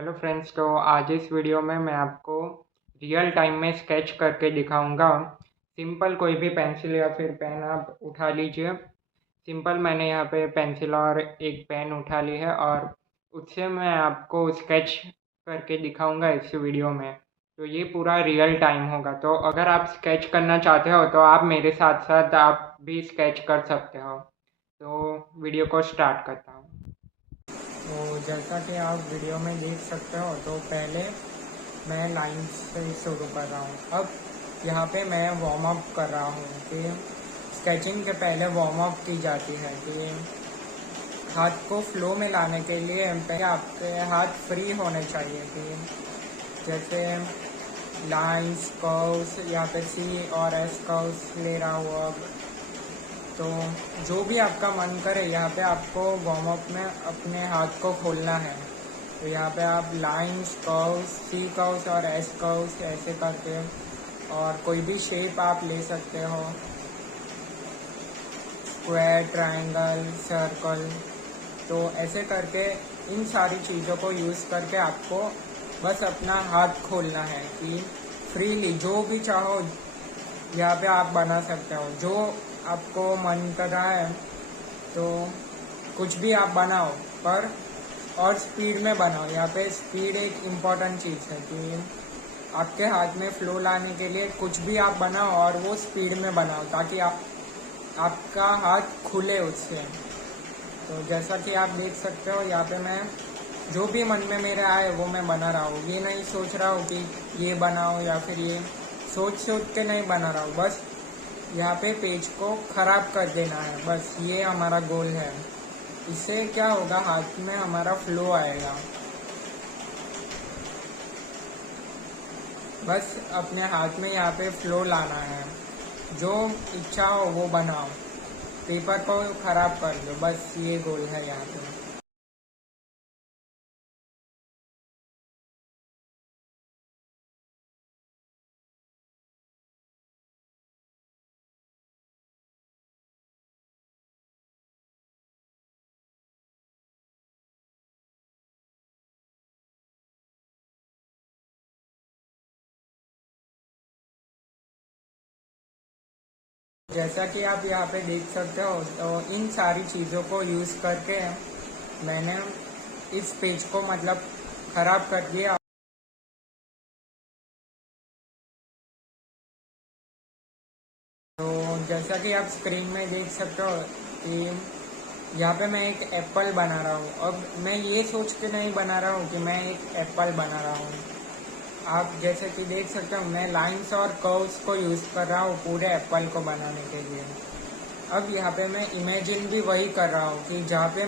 Hello friends, तो आज इस वीडियो में मैं आपको रियल टाइम में स्केच करके दिखाऊंगा। सिंपल कोई भी पेंसिल या फिर पेन आप उठा लीजिए। सिंपल मैंने यहाँ पे पेंसिल और एक पेन उठा ली है और उससे मैं आपको स्केच करके दिखाऊंगा इस वीडियो में। तो ये पूरा रियल टाइम होगा। तो अगर आप स्केच करना चाहते हो तो आप मेरे साथ साथ आप भी स्केच कर सकते हो। तो वीडियो को स्टार्ट करता हूँ। तो जैसा कि आप वीडियो में देख सकते हो, तो पहले मैं लाइन से शुरू कर रहा हूँ। अब यहाँ पे मैं वार्म अप कर रहा हूँ कि स्केचिंग के पहले वार्म अप की जाती है कि हाथ को फ्लो में लाने के लिए पहले आपके हाथ फ्री होने चाहिए कि जैसे लाइंस कर्व्स या फिर सी और एस कर्व्स ले रहा हूँ। अब तो जो भी आपका मन करे यहाँ पे आपको वार्म अप में अपने हाथ को खोलना है। तो यहाँ पे आप लाइंस कर्व्स, सी कर्व्स और एस कर्व्स ऐसे करके और कोई भी शेप आप ले सकते हो, स्क्वायर, ट्रायंगल, सर्कल। तो ऐसे करके इन सारी चीज़ों को यूज़ करके आपको बस अपना हाथ खोलना है कि फ्रीली जो भी चाहो यहाँ पे आप बना सकते हो। जो आपको मन कर रहा है तो कुछ भी आप बनाओ, पर और स्पीड में बनाओ। यहाँ पे स्पीड एक इम्पॉर्टेंट चीज़ है कि आपके हाथ में फ्लो लाने के लिए कुछ भी आप बनाओ और वो स्पीड में बनाओ ताकि आपका हाथ खुले उससे। तो जैसा कि आप देख सकते हो यहाँ पे मैं जो भी मन में मेरे आए वो मैं बना रहा हूँ। ये नहीं सोच रहा हूँ कि ये बनाओ या फिर ये सोच के नहीं बना रहा हूँ। बस यहाँ पे पेज को ख़राब कर देना है, बस ये हमारा गोल है। इससे क्या होगा, हाथ में हमारा फ्लो आएगा। बस अपने हाथ में यहाँ पे फ्लो लाना है। जो इच्छा हो वो बनाओ, पेपर को ख़राब कर दो, बस ये गोल है यहाँ पे। जैसा कि आप यहाँ पे देख सकते हो, तो इन सारी चीज़ों को यूज़ करके मैंने इस पेज को मतलब ख़राब कर दिया। तो जैसा कि आप स्क्रीन में देख सकते हो कि यहाँ पे मैं एक एप्पल बना रहा हूँ। अब मैं ये सोच के नहीं बना रहा हूँ कि मैं एक एप्पल बना रहा हूँ। आप जैसे कि देख सकते हो मैं लाइंस और कर्व्स को यूज़ कर रहा हूँ पूरे एप्पल को बनाने के लिए। अब यहाँ पे मैं इमेजिन भी वही कर रहा हूँ कि जहाँ पे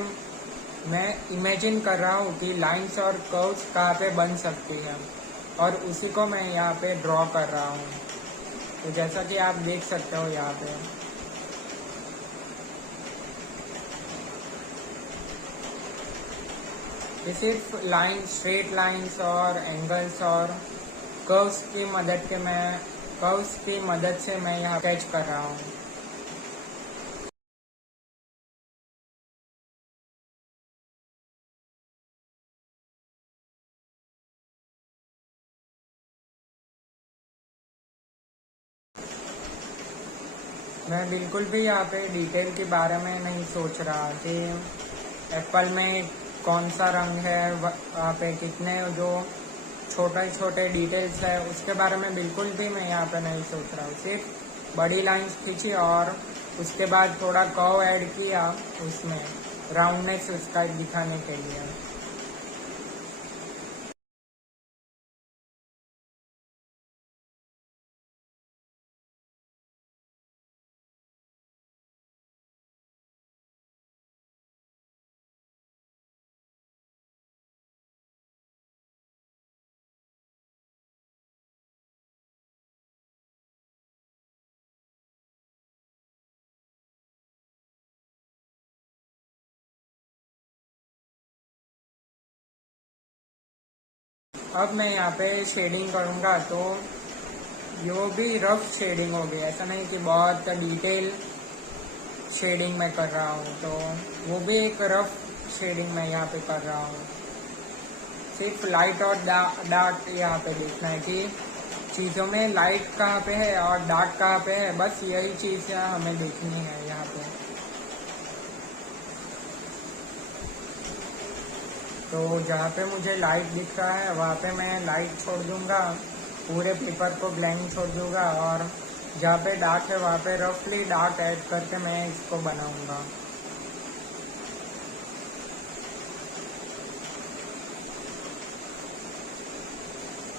मैं इमेजिन कर रहा हूँ कि लाइंस और कर्व्स कहाँ पे बन सकती हैं और उसी को मैं यहाँ पे ड्रॉ कर रहा हूँ। तो जैसा कि आप देख सकते हो यहाँ पे ये सिर्फ लाइन, स्ट्रेट लाइंस और एंगल्स और कर्व्स की मदद से मैं यहाँ स्केच कर रहा हूँ। मैं बिल्कुल भी यहाँ पे डिटेल के बारे में नहीं सोच रहा कि एप्पल में कौन सा रंग है, वहाँ पे कितने जो छोटे छोटे डिटेल्स है उसके बारे में बिल्कुल भी मैं यहाँ पे नहीं सोच रहा हूँ। सिर्फ बड़ी लाइंस खींची और उसके बाद थोड़ा कर्व ऐड किया उसमें, राउंडनेस उसका दिखाने के लिए। अब मैं यहाँ पे शेडिंग करूँगा तो यो भी रफ शेडिंग होगी, ऐसा नहीं कि बहुत डिटेल शेडिंग में कर रहा हूँ। तो वो भी एक रफ शेडिंग मैं यहाँ पे कर रहा हूँ। सिर्फ लाइट और डार्क यहाँ पे देखना है कि चीज़ों में लाइट कहाँ पे है और डार्क कहाँ पे है, बस यही चीज़ हमें देखनी है यहाँ पे। तो जहाँ पे मुझे लाइट दिख रहा है वहाँ पे मैं लाइट छोड़ दूँगा, पूरे पेपर को ब्लैंक छोड़ दूँगा, और जहाँ पे डार्क है वहाँ पे रफली डार्क ऐड करके मैं इसको बनाऊँगा।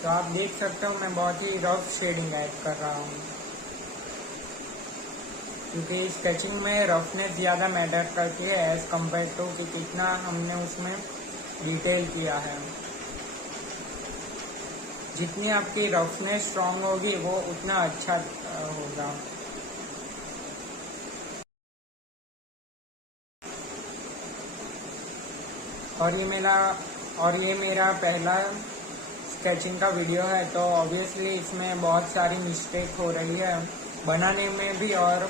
तो आप देख सकते हो मैं बहुत ही रफ शेडिंग ऐड कर रहा हूँ, क्योंकि स्केचिंग में रफनेस ज़्यादा मैटर करती है एज़ कम्पेयर टू कि कितना हमने उसमें डिटेल किया है। जितनी आपकी रफनेस स्ट्रॉन्ग होगी वो उतना अच्छा होगा। और ये मेरा पहला स्केचिंग का वीडियो है, तो ऑब्वियसली इसमें बहुत सारी मिस्टेक हो रही है बनाने में भी। और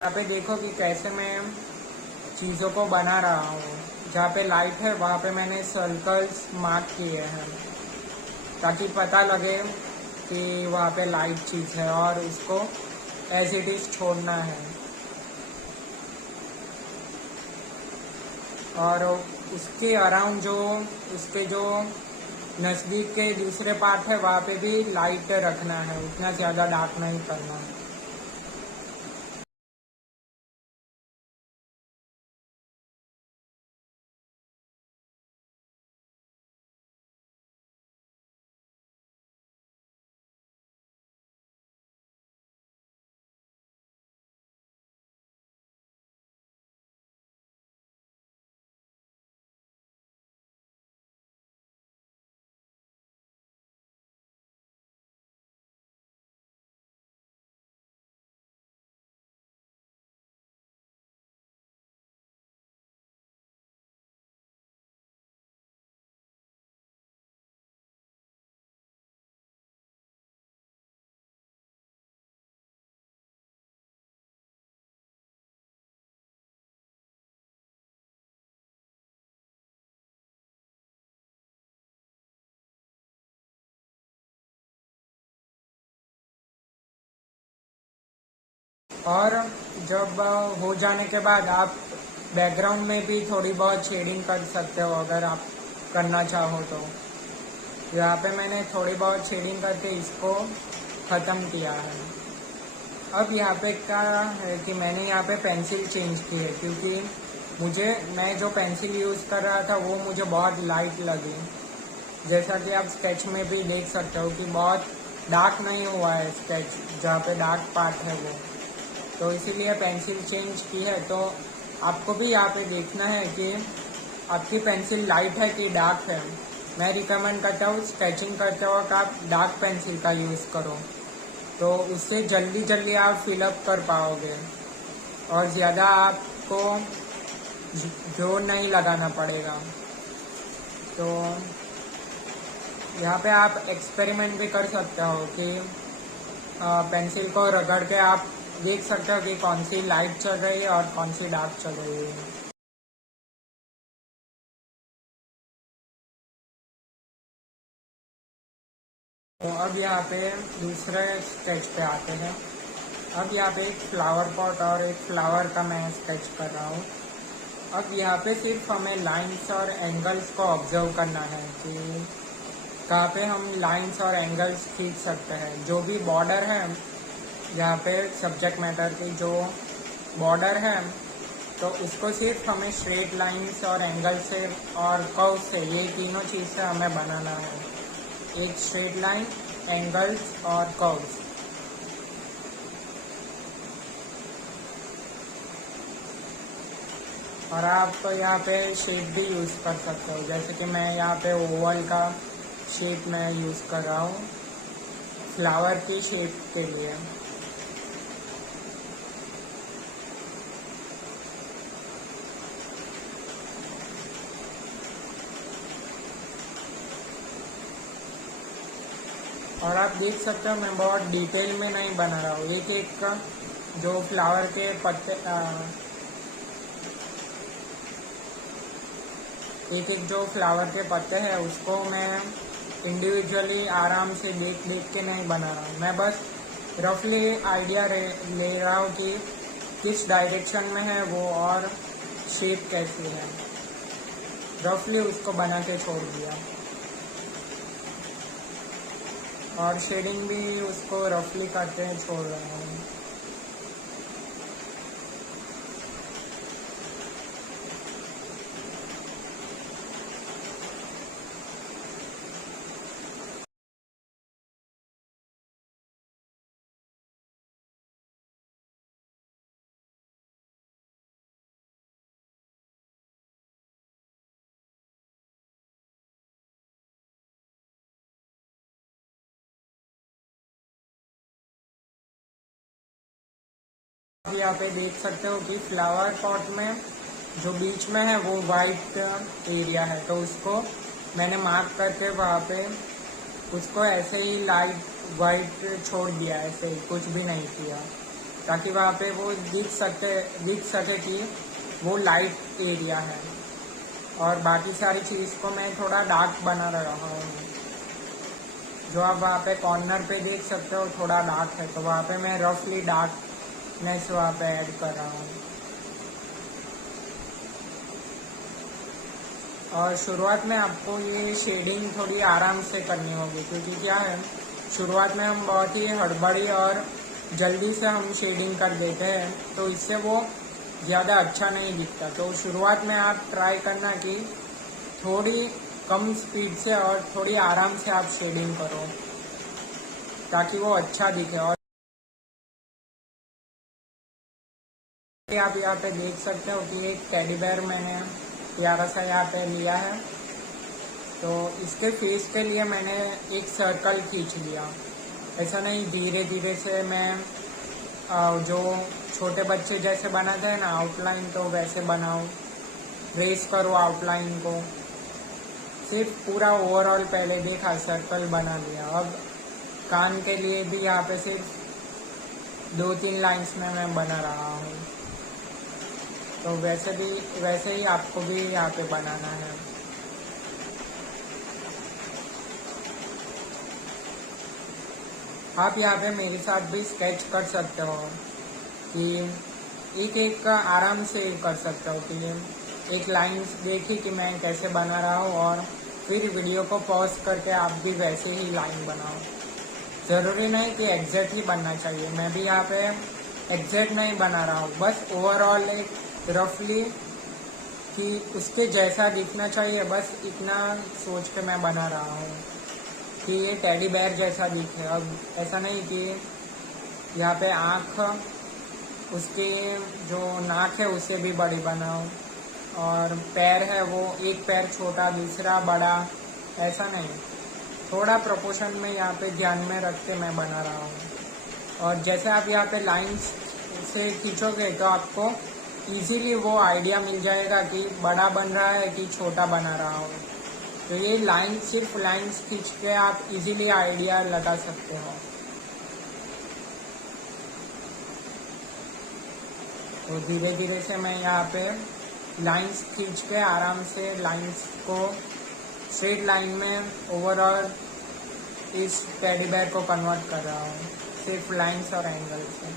यहाँ पे देखो कि कैसे मैं चीज़ों को बना रहा हूँ। जहाँ पे लाइट है वहाँ पे मैंने सर्कल्स मार्क किए हैं ताकि पता लगे कि वहाँ पे लाइट चीज़ है और उसको एज इट इज़ छोड़ना है। और उसके अराउंड उसके जो नज़दीक के दूसरे पार्ट है वहाँ पे भी लाइट रखना है, उतना ज़्यादा डार्क नहीं करना है। और जब हो जाने के बाद आप बैकग्राउंड में भी थोड़ी बहुत शेडिंग कर सकते हो अगर आप करना चाहो तो। यहाँ पे मैंने थोड़ी बहुत शेडिंग करके इसको ख़त्म किया है। अब यहाँ पे क्या है कि मैंने यहाँ पे पेंसिल चेंज की है, क्योंकि मैं जो पेंसिल यूज़ कर रहा था वो मुझे बहुत लाइट लगी। जैसा कि आप स्केच में भी देख सकते हो कि बहुत डार्क नहीं हुआ है स्केच, जहाँ पे डार्क पार्ट है वो। तो इसीलिए पेंसिल चेंज की है। तो आपको भी यहाँ पे देखना है कि आपकी पेंसिल लाइट है कि डार्क है। मैं रिकमेंड करता हूँ स्केचिंग करते वक्त आप डार्क पेंसिल का यूज़ करो, तो उससे जल्दी आप फिलअप कर पाओगे और ज़्यादा आपको जोर नहीं लगाना पड़ेगा। तो यहाँ पे आप एक्सपेरिमेंट भी कर सकते हो कि पेंसिल को रगड़ के आप देख सकते हो कि कौन सी लाइट चल रही है और कौन सी डार्क चल रही है। तो अब यहाँ पे दूसरे स्केच पे आते हैं। अब यहाँ पे एक फ्लावर पॉट और एक फ्लावर का मैं स्केच कर रहा हूँ। अब यहाँ पे सिर्फ हमें लाइंस और एंगल्स को ऑब्जर्व करना है कि कहाँ पे हम लाइंस और एंगल्स खींच सकते हैं। जो भी बॉर्डर है यहाँ पे सब्जेक्ट मैटर की जो बॉर्डर है तो उसको सिर्फ हमें स्ट्रेट लाइंस और एंगल से और कर्व से, ये तीनों चीज़ से हमें बनाना है। एक स्ट्रेट लाइन, एंगल्स और कर्व्स। और आप तो यहाँ पे शेप भी यूज़ कर सकते हो, जैसे कि मैं यहाँ पे ओवल का शेप मैं यूज़ कर रहा हूँ फ्लावर की शेप के लिए। और आप देख सकते हो मैं बहुत डिटेल में नहीं बना रहा हूँ, एक एक का जो फ्लावर के पत्ते एक एक जो फ्लावर के पत्ते हैं उसको मैं इंडिविजुअली आराम से देख देख के नहीं बना रहा हूँ। मैं बस रफली आइडिया ले रहा हूँ कि किस डायरेक्शन में है वो और शेप कैसी है, रफली उसको बना के छोड़ दिया। और शेडिंग भी उसको रफली करते हैं छोड़ रहा हूँ। आप यहाँ पे देख सकते हो कि फ्लावर पॉट में जो बीच में है वो वाइट एरिया है, तो उसको मैंने मार्क करके वहाँ पे उसको ऐसे ही लाइट वाइट छोड़ दिया, ऐसे ही कुछ भी नहीं किया, ताकि वहाँ पे वो दिख सके कि वो लाइट एरिया है। और बाकी सारी चीज़ को मैं थोड़ा डार्क बना रहा हूँ। जो आप वहाँ पे कॉर्नर पे देख सकते हो थोड़ा डार्क है, तो वहाँ पे मैं रफली डार्कनेस वहाँ पे ऐड कर रहा हूँ। और शुरुआत में आपको ये शेडिंग थोड़ी आराम से करनी होगी, क्योंकि क्या है शुरुआत में हम बहुत ही हड़बड़ी और जल्दी से हम शेडिंग कर देते हैं, तो इससे वो ज़्यादा अच्छा नहीं दिखता। तो शुरुआत में आप ट्राई करना कि थोड़ी कम स्पीड से और थोड़ी आराम से आप शेडिंग करो, ताकि वो अच्छा दिखे। और आप यहाँ पे देख सकते हो कि एक टेडी बेयर मैंने प्यारा सा यहाँ पे लिया है, तो इसके फेस के लिए मैंने एक सर्कल खींच लिया। ऐसा नहीं, धीरे धीरे से मैं जो छोटे बच्चे जैसे बनाते हैं ना आउटलाइन, तो वैसे बनाऊँ, ट्रेस करो आउटलाइन को। सिर्फ पूरा ओवरऑल पहले देखा, सर्कल बना लिया। अब कान के लिए भी यहाँ पे सिर्फ 2-3 लाइंस में मैं बना रहा हूँ, तो वैसे ही आपको भी यहाँ पे बनाना है। आप यहाँ पे मेरे साथ भी स्केच कर सकते हो कि एक एक का आराम से कर सकते हो कि एक लाइन देखी कि मैं कैसे बना रहा हूँ, और फिर वीडियो को पॉज करके आप भी वैसे ही लाइन बनाओ। ज़रूरी नहीं कि एग्जैक्ट ही बनना चाहिए, मैं भी यहाँ पे एग्जैक्ट नहीं बना रहा हूँ, बस ओवरऑल एक रफली कि उसके जैसा दिखना चाहिए, बस इतना सोच के मैं बना रहा हूँ कि ये टेडी बेयर जैसा दिखे। अब ऐसा नहीं कि यहाँ पे आँख, उसके जो नाक है उससे भी बड़ी बनाओ, और पैर है वो एक पैर छोटा दूसरा बड़ा, ऐसा नहीं, थोड़ा प्रोपोर्शन में यहाँ पे ध्यान में रख के मैं बना रहा हूँ। और जैसे आप यहाँ पे लाइंस से खींचोगे तो आपको इजीली वो आइडिया मिल जाएगा कि बड़ा बन रहा है कि छोटा बना रहा हो। तो ये लाइन, सिर्फ लाइंस खींच के आप इजीली आइडिया लगा सकते हो। तो धीरे धीरे से मैं यहाँ पे लाइंस खींच के आराम से लाइंस को स्ट्रेट लाइन में ओवरऑल इस टेडी बेयर को कन्वर्ट कर रहा हूँ, सिर्फ लाइंस और एंगल से।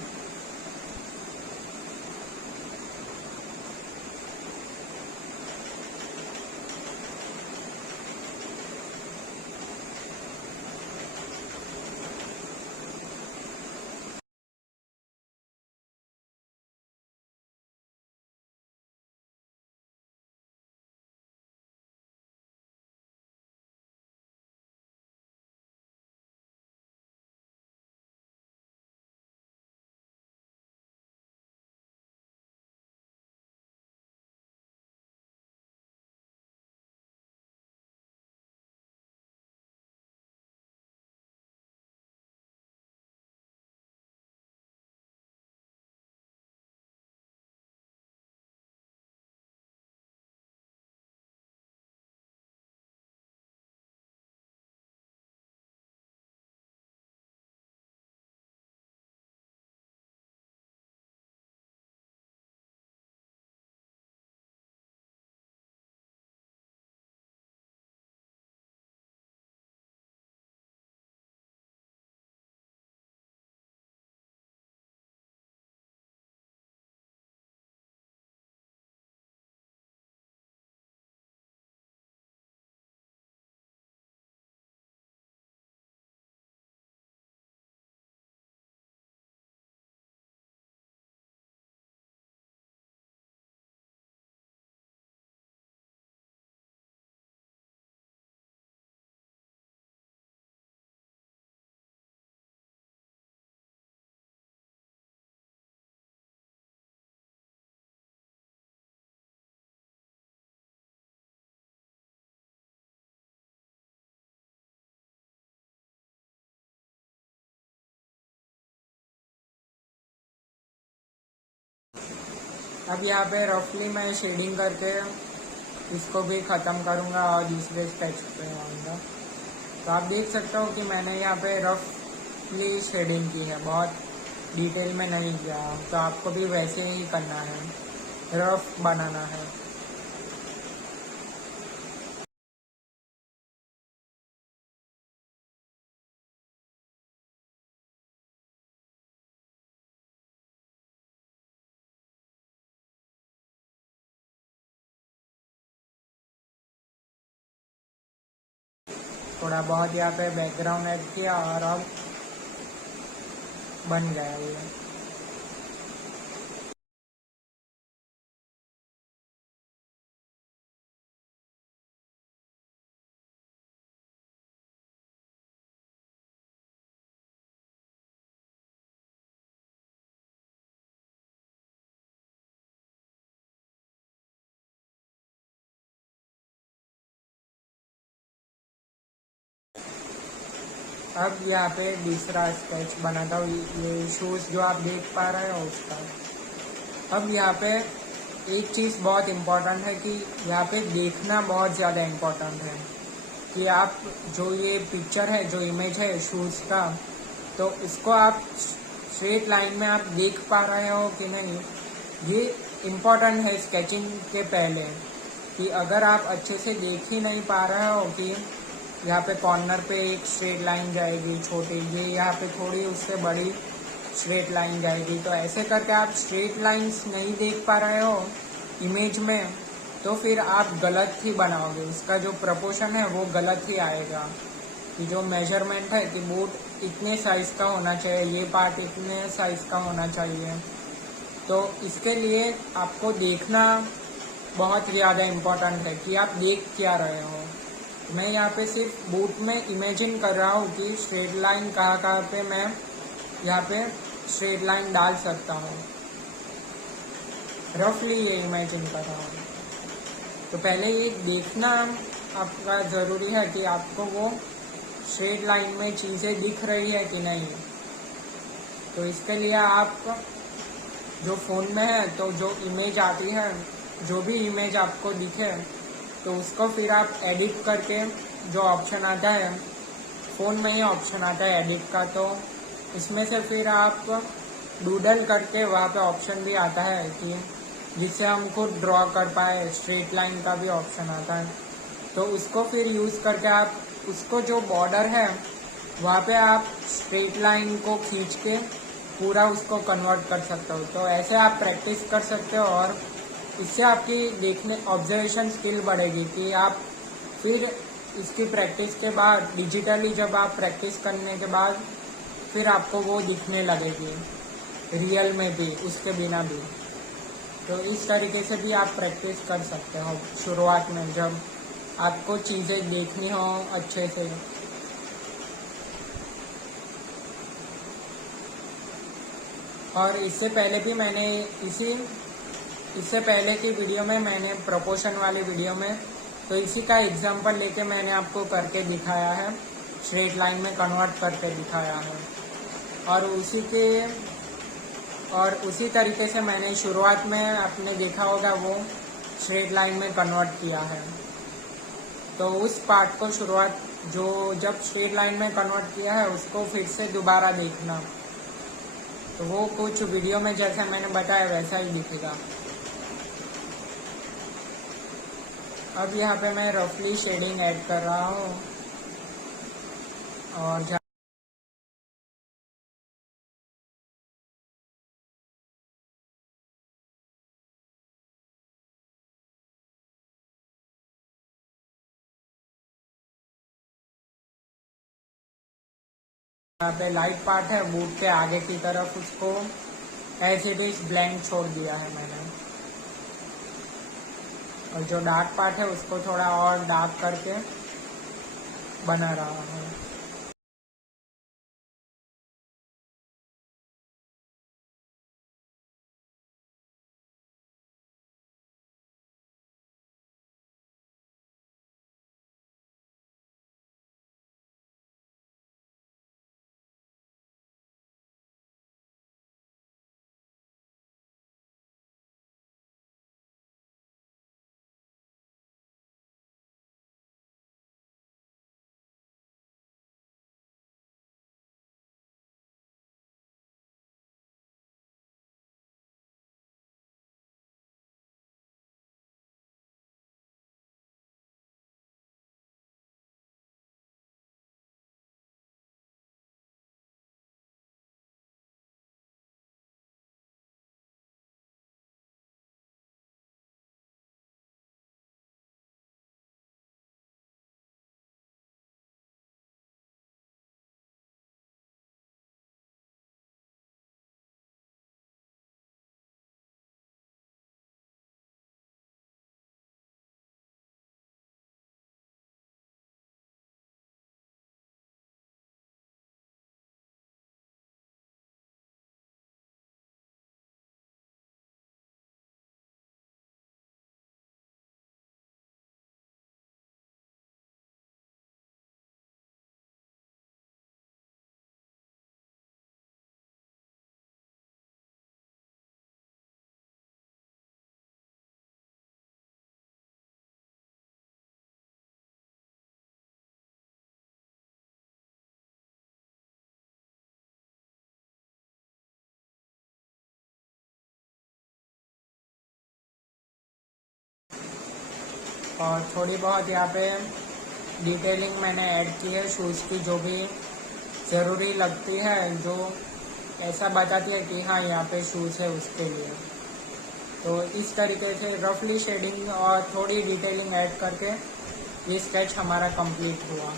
अब यहाँ पे रफली मैं शेडिंग करके इसको भी ख़त्म करूँगा और दूसरे स्केच पे आऊँगा। तो आप देख सकते हो कि मैंने यहाँ पे रफली शेडिंग की है, बहुत डिटेल में नहीं किया। तो आपको भी वैसे ही करना है, रफ बनाना है। थोड़ा बहुत यहाँ पे बैकग्राउंड ऐड किया और अब बन गया ये। अब यहाँ पे दूसरा स्केच बनाता हूँ, ये शूज़ जो आप देख पा रहे हो उसका। अब यहाँ पे एक चीज़ बहुत इम्पोर्टेंट है कि यहाँ पे देखना बहुत ज़्यादा इम्पोर्टेंट है कि आप जो ये पिक्चर है, जो इमेज है शूज़ का, तो इसको आप स्ट्रेट लाइन में आप देख पा रहे हो कि नहीं, ये इम्पोर्टेंट है स्केचिंग के पहले। कि अगर आप अच्छे से देख ही नहीं पा रहे हो कि यहाँ पे कॉर्नर पे एक स्ट्रेट लाइन जाएगी छोटी, ये यहाँ पे थोड़ी उससे बड़ी स्ट्रेट लाइन जाएगी, तो ऐसे करके आप स्ट्रेट लाइंस नहीं देख पा रहे हो इमेज में, तो फिर आप गलत ही बनाओगे, उसका जो प्रपोर्शन है वो गलत ही आएगा। कि जो मेजरमेंट है कि बूट इतने साइज़ का होना चाहिए, ये पार्ट इतने साइज़ का होना चाहिए, तो इसके लिए आपको देखना बहुत ज़्यादा इम्पोर्टेंट है कि आप देख क्या रहे हो। मैं यहाँ पे सिर्फ बूट में इमेजिन कर रहा हूँ कि स्ट्रेट लाइन कहाँ कहाँ पे मैं यहाँ पे स्ट्रेट लाइन डाल सकता हूँ, रफली ये इमेजिन कर रहा हूँ। तो पहले ये देखना आपका ज़रूरी है कि आपको वो स्ट्रेट लाइन में चीज़ें दिख रही है कि नहीं। तो इसके लिए आप जो फ़ोन में है, तो जो इमेज आती है, जो भी इमेज आपको दिखे, तो उसको फिर आप एडिट करके, जो ऑप्शन आता है फ़ोन में ही ऑप्शन आता है एडिट का, तो इसमें से फिर आप डूडल करके वहाँ पे ऑप्शन भी आता है कि जिससे हम खुद ड्रॉ कर पाए, स्ट्रेट लाइन का भी ऑप्शन आता है। तो उसको फिर यूज़ करके आप उसको जो बॉर्डर है वहाँ पे आप स्ट्रेट लाइन को खींच के पूरा उसको कन्वर्ट कर सकते हो। तो ऐसे आप प्रैक्टिस कर सकते हो और इससे आपकी देखने ऑब्जर्वेशन स्किल बढ़ेगी कि आप फिर इसकी प्रैक्टिस के बाद डिजिटली जब आप प्रैक्टिस करने के बाद फिर आपको वो दिखने लगेगी रियल में भी, उसके बिना भी। तो इस तरीके से भी आप प्रैक्टिस कर सकते हो शुरुआत में, जब आपको चीज़ें देखनी हो अच्छे से। और इससे पहले भी मैंने इससे पहले की वीडियो में मैंने प्रोपोर्शन वाली वीडियो में तो इसी का एग्जांपल लेके मैंने आपको करके दिखाया है, स्ट्रेट लाइन में कन्वर्ट करके दिखाया है। और उसी तरीके से मैंने शुरुआत में आपने देखा होगा वो स्ट्रेट लाइन में कन्वर्ट किया है। तो उस पार्ट को शुरुआत जो जब स्ट्रेट लाइन में कन्वर्ट किया है उसको फिर से दोबारा देखना, तो वो कुछ वीडियो में जैसा मैंने बताया वैसा ही दिखेगा। अब यहाँ पे मैं रफली शेडिंग ऐड कर रहा हूँ और यहाँ पे लाइट पार्ट है बूट के आगे की तरफ, उसको ऐसे भी ब्लैंक छोड़ दिया है मैंने। और जो डार्क पार्ट है उसको थोड़ा और डार्क करके बना रहा हूँ। और थोड़ी बहुत यहाँ पे डिटेलिंग मैंने ऐड की है शूज़ की, जो भी ज़रूरी लगती है, जो ऐसा बताती है कि हाँ यहाँ पे शूज़ है उसके लिए। तो इस तरीके से रफली शेडिंग और थोड़ी डिटेलिंग ऐड करके ये स्केच हमारा कंप्लीट हुआ।